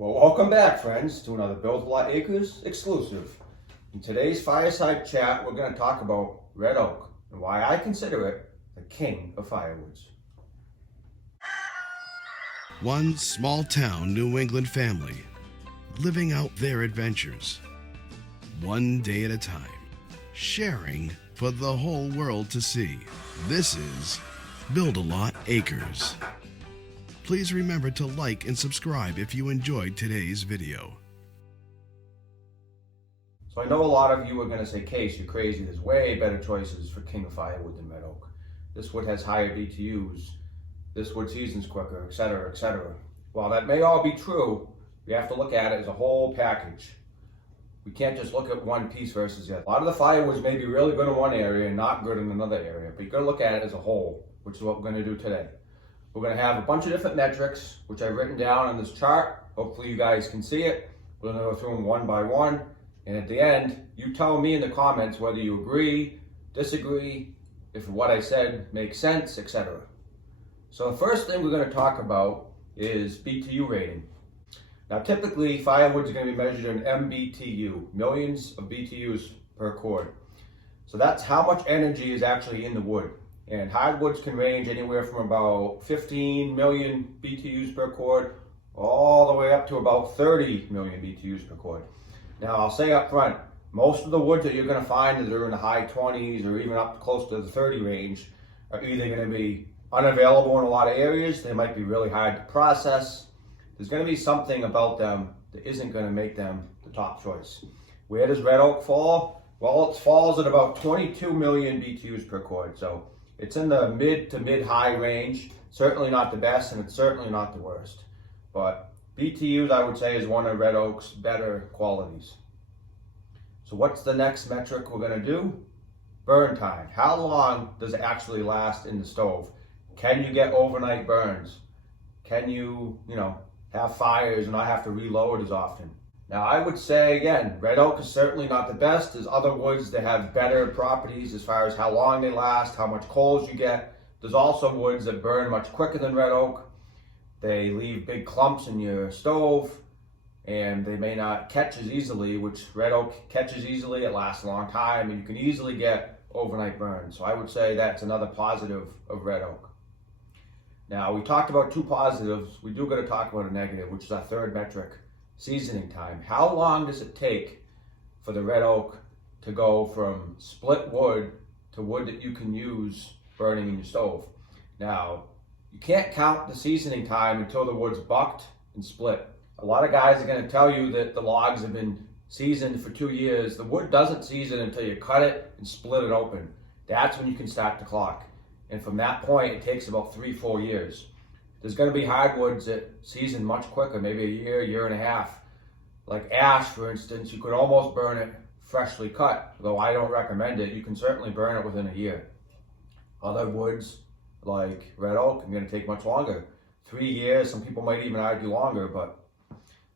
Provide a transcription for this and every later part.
Well, welcome back, friends, to another Build a Lot Acres exclusive. In today's fireside chat, we're going to talk about red oak and why I consider it the king of firewoods. One small town New England family living out their adventures, one day at a time, sharing for the whole world to see. This is Build a Lot Acres. Please remember to like and subscribe if you enjoyed today's video. So I know a lot of you are going to say, Case, you're crazy. There's way better choices for king of firewood than red oak. This wood has higher BTUs. This wood seasons quicker, etc., etc. While that may all be true, we have to look at it as a whole package. We can't just look at one piece versus the other. A lot of the firewoods may be really good in one area and not good in another area, but you've got to look at it as a whole, which is what we're going to do today. We're going to have a bunch of different metrics, which I've written down on this chart. Hopefully you guys can see it. We're going to go through them one by one. And at the end, you tell me in the comments whether you agree, disagree, if what I said makes sense, etc. So the first thing we're going to talk about is BTU rating. Now typically firewood is going to be measured in MBTU, millions of BTUs per cord. So that's how much energy is actually in the wood. And hardwoods can range anywhere from about 15 million BTUs per cord all the way up to about 30 million BTUs per cord. Now I'll say up front, most of the woods that you're going to find that are in the high 20s or even up close to the 30 range are either going to be unavailable in a lot of areas. They might be really hard to process. There's going to be something about them that isn't going to make them the top choice. Where does red oak fall? Well, it falls at about 22 million BTUs per cord. So it's in the mid to mid-high range. Certainly not the best, and it's certainly not the worst. But BTUs, I would say, is one of red oak's better qualities. So what's the next metric we're going to do? Burn time. How long does it actually last in the stove? Can you get overnight burns? Can you have fires and not have to reload as often? Now I would say, again, red oak is certainly not the best. There's other woods that have better properties as far as how long they last, how much coals you get. There's also woods that burn much quicker than red oak. They leave big clumps in your stove and they may not catch as easily, which red oak catches easily. It lasts a long time and you can easily get overnight burns. So I would say that's another positive of red oak. Now we talked about two positives. We do got to talk about a negative, which is our third metric. Seasoning time. How long does it take for the red oak to go from split wood to wood that you can use burning in your stove? Now, you can't count the seasoning time until the wood's bucked and split. A lot of guys are going to tell you that the logs have been seasoned for 2 years. The wood doesn't season until you cut it and split it open. That's when you can start the clock. And from that point, it takes about 3-4 years. There's going to be hardwoods that season much quicker, maybe a year and a half. Like ash, for instance, you could almost burn it freshly cut, though I don't recommend it. You can certainly burn it within a year. Other woods, like red oak, are going to take much longer. 3 years, some people might even argue longer, but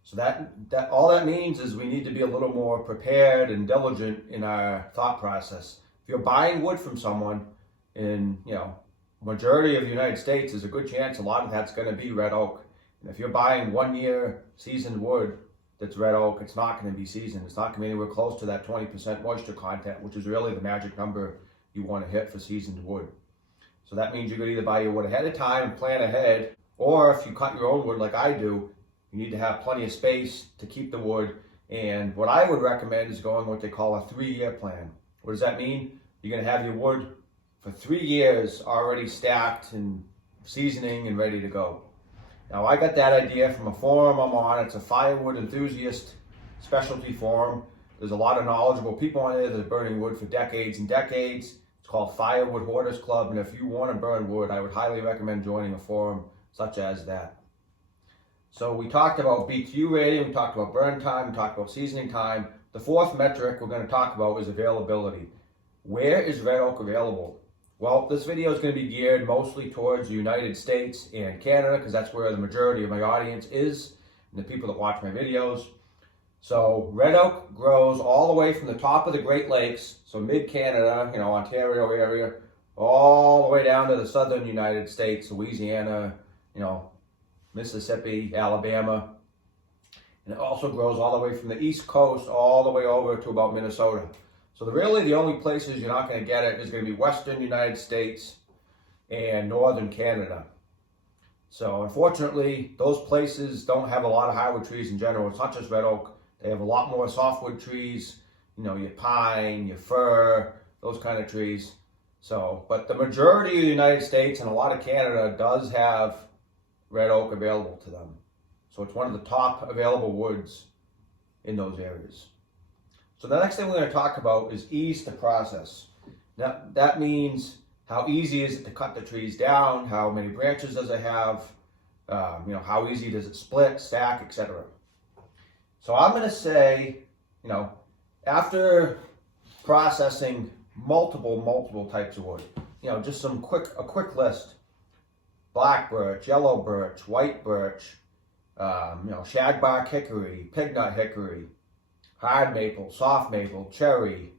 so that all that means is we need to be a little more prepared and diligent in our thought process. If you're buying wood from someone in, majority of the United States, there's a good chance a lot of that's going to be red oak. And if you're buying 1 year seasoned wood that's red oak, it's not going to be seasoned. It's not going to be anywhere close to that 20% moisture content, which is really the magic number you want to hit for seasoned wood. So that means you could either buy your wood ahead of time and plan ahead, or if you cut your own wood like I do, you need to have plenty of space to keep the wood. And what I would recommend is going what they call a 3-year plan. What does that mean? You're going to have your wood for 3 years already stacked and seasoning and ready to go. Now I got that idea from a forum I'm on. It's a firewood enthusiast specialty forum. There's a lot of knowledgeable people on there that are burning wood for decades and decades. It's called Firewood Hoarders Club, and if you want to burn wood, I would highly recommend joining a forum such as that. So we talked about BTU rating, we talked about burn time, we talked about seasoning time. The fourth metric we're going to talk about is availability. Where is red oak available? Well, this video is going to be geared mostly towards the United States and Canada because that's where the majority of my audience is and the people that watch my videos. So red oak grows all the way from the top of the Great Lakes, so mid-Canada, Ontario area, all the way down to the southern United States, Louisiana, Mississippi, Alabama. And it also grows all the way from the East Coast all the way over to about Minnesota. So really the only places you're not going to get it is going to be Western United States and Northern Canada. So unfortunately, those places don't have a lot of hardwood trees in general. It's not just red oak. They have a lot more softwood trees, your pine, your fir, those kind of trees. So, but the majority of the United States and a lot of Canada does have red oak available to them. So it's one of the top available woods in those areas. So the next thing we're going to talk about is ease to process. Now, that means how easy is it to cut the trees down, how many branches does it have, how easy does it split, stack, etc. So I'm going to say, after processing multiple types of wood, just a quick list: black birch, yellow birch, white birch, shagbark hickory, pignut hickory, hard maple, soft maple, cherry,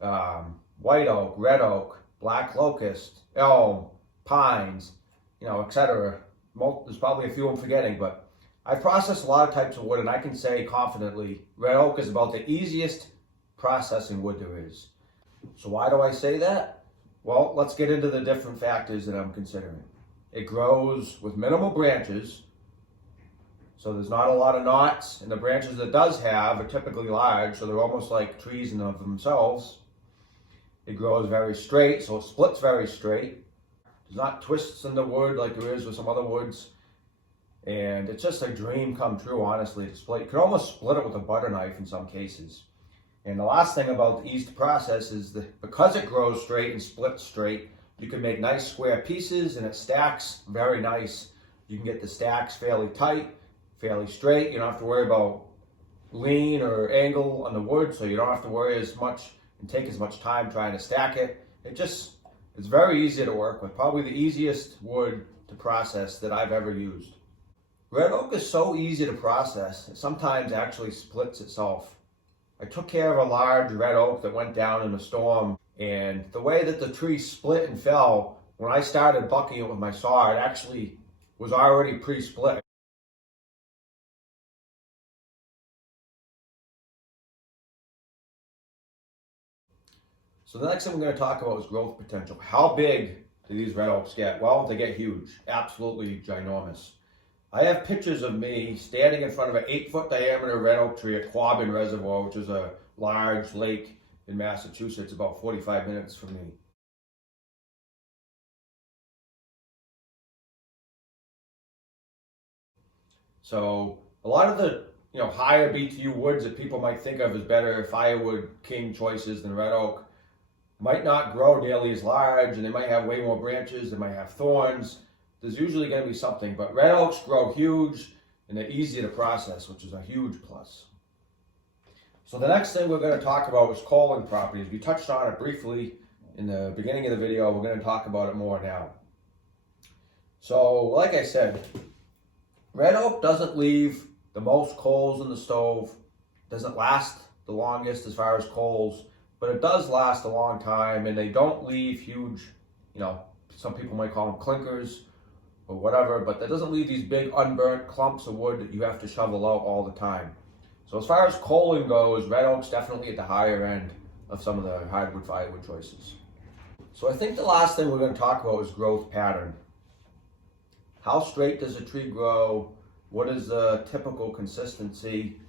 white oak, red oak, black locust, elm, pines, etc. There's probably a few I'm forgetting, but I process a lot of types of wood, and I can say confidently, red oak is about the easiest processing wood there is. So why do I say that? Well, let's get into the different factors that I'm considering. It grows with minimal branches, so there's not a lot of knots, and the branches it does have are typically large, so they're almost like trees in of themselves. It grows very straight, so it splits very straight. There's not twists in the wood like there is with some other woods. And it's just a dream come true, honestly, to split. You could almost split it with a butter knife in some cases. And the last thing about the ease to process is that because it grows straight and splits straight, you can make nice square pieces, and it stacks very nice. You can get the stacks fairly tight, fairly straight. You don't have to worry about lean or angle on the wood, so you don't have to worry as much and take as much time trying to stack it. It's very easy to work with. Probably the easiest wood to process that I've ever used. Red oak is so easy to process, it sometimes actually splits itself. I took care of a large red oak that went down in a storm, and the way that the tree split and fell, when I started bucking it with my saw, it actually was already pre-split. So the next thing we're going to talk about is growth potential. How big do these red oaks get? Well, they get huge, absolutely ginormous. I have pictures of me standing in front of an 8-foot diameter red oak tree at Quabbin Reservoir, which is a large lake in Massachusetts, about 45 minutes from me. So a lot of the higher BTU woods that people might think of as better firewood king choices than red oak might not grow nearly as large, and they might have way more branches, they might have thorns. There's usually going to be something, but red oaks grow huge and they're easy to process, which is a huge plus. So the next thing we're going to talk about is culling properties. We touched on it briefly in the beginning of the video. We're going to talk about it more now. So like I said, red oak doesn't leave the most coals in the stove, doesn't last the longest as far as coals, but it does last a long time, and they don't leave huge, some people might call them clinkers or whatever, but that doesn't leave these big unburnt clumps of wood that you have to shovel out all the time. So as far as coaling goes, red oak's definitely at the higher end of some of the hardwood firewood choices. So I think the last thing we're going to talk about is growth pattern. How straight does a tree grow? What is the typical consistency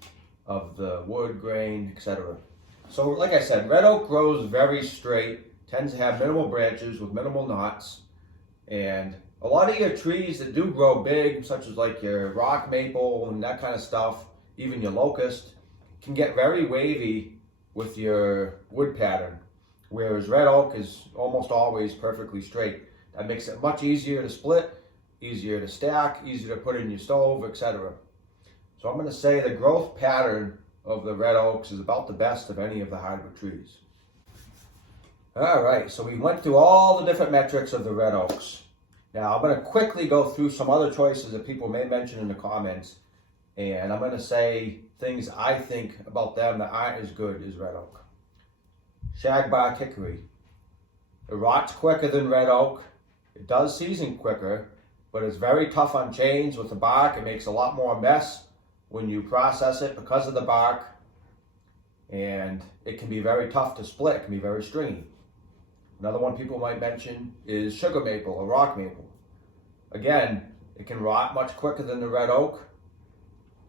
of the wood grain, etc.? So like I said, red oak grows very straight, tends to have minimal branches with minimal knots, and a lot of your trees that do grow big, such as like your rock maple and that kind of stuff, even your locust, can get very wavy with your wood pattern, whereas red oak is almost always perfectly straight. That makes it much easier to split, easier to stack, easier to put in your stove, etc. So I'm going to say the growth pattern of the red oaks is about the best of any of the hardwood trees. All right, so we went through all the different metrics of the red oaks. Now I'm going to quickly go through some other choices that people may mention in the comments, and I'm going to say things I think about them that aren't as good as red oak. Shagbark hickory. It rots quicker than red oak. It does season quicker, but it's very tough on chains with the bark. It makes a lot more mess when you process it because of the bark, and it can be very tough to split. It can be very stringy. Another one people might mention is sugar maple or rock maple. Again, it can rot much quicker than the red oak.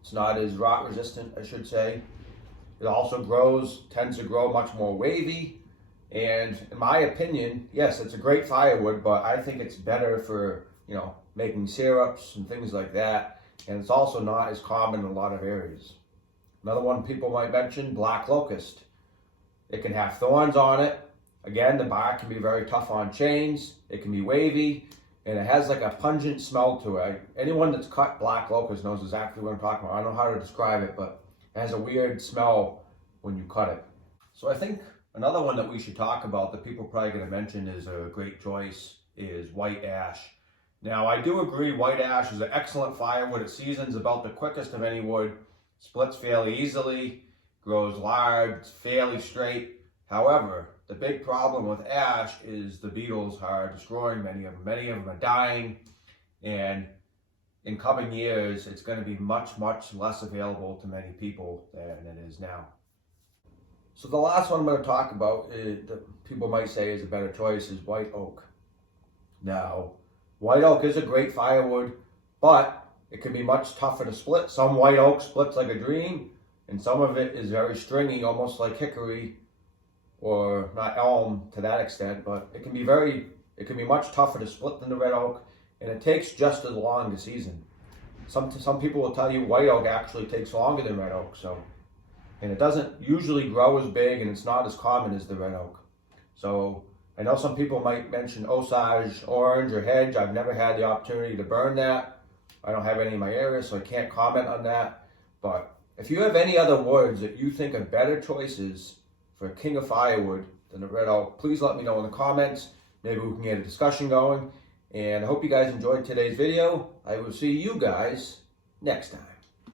It's not as rot resistant, I should say. It also tends to grow much more wavy. And in my opinion, yes, it's a great firewood, but I think it's better for, making syrups and things like that. And it's also not as common in a lot of areas. Another one people might mention, black locust. It can have thorns on it. Again, the bark can be very tough on chains. It can be wavy, and it has like a pungent smell to it. Anyone that's cut black locust knows exactly what I'm talking about. I don't know how to describe it, but it has a weird smell when you cut it. So I think another one that we should talk about that people are probably going to mention is a great choice is white ash. Now, I do agree white ash is an excellent firewood. It seasons about the quickest of any wood, splits fairly easily, grows large, it's fairly straight. However, the big problem with ash is the beetles are destroying many of them. Many of them are dying, and in coming years, it's going to be much, much less available to many people than it is now. So the last one I'm going to talk about that people might say is a better choice is white oak. Now, white oak is a great firewood, but it can be much tougher to split. Some white oak splits like a dream, and some of it is very stringy, almost like hickory, or not elm to that extent, but it can be much tougher to split than the red oak, and it takes just as long to season. Some people will tell you white oak actually takes longer than red oak, and it doesn't usually grow as big, and it's not as common as the red oak. So I know some people might mention Osage orange or hedge. I've never had the opportunity to burn that. I don't have any in my area, so I can't comment on that. But if you have any other woods that you think are better choices for king of firewood than the red oak, please let me know in the comments. Maybe we can get a discussion going. And I hope you guys enjoyed today's video. I will see you guys next time.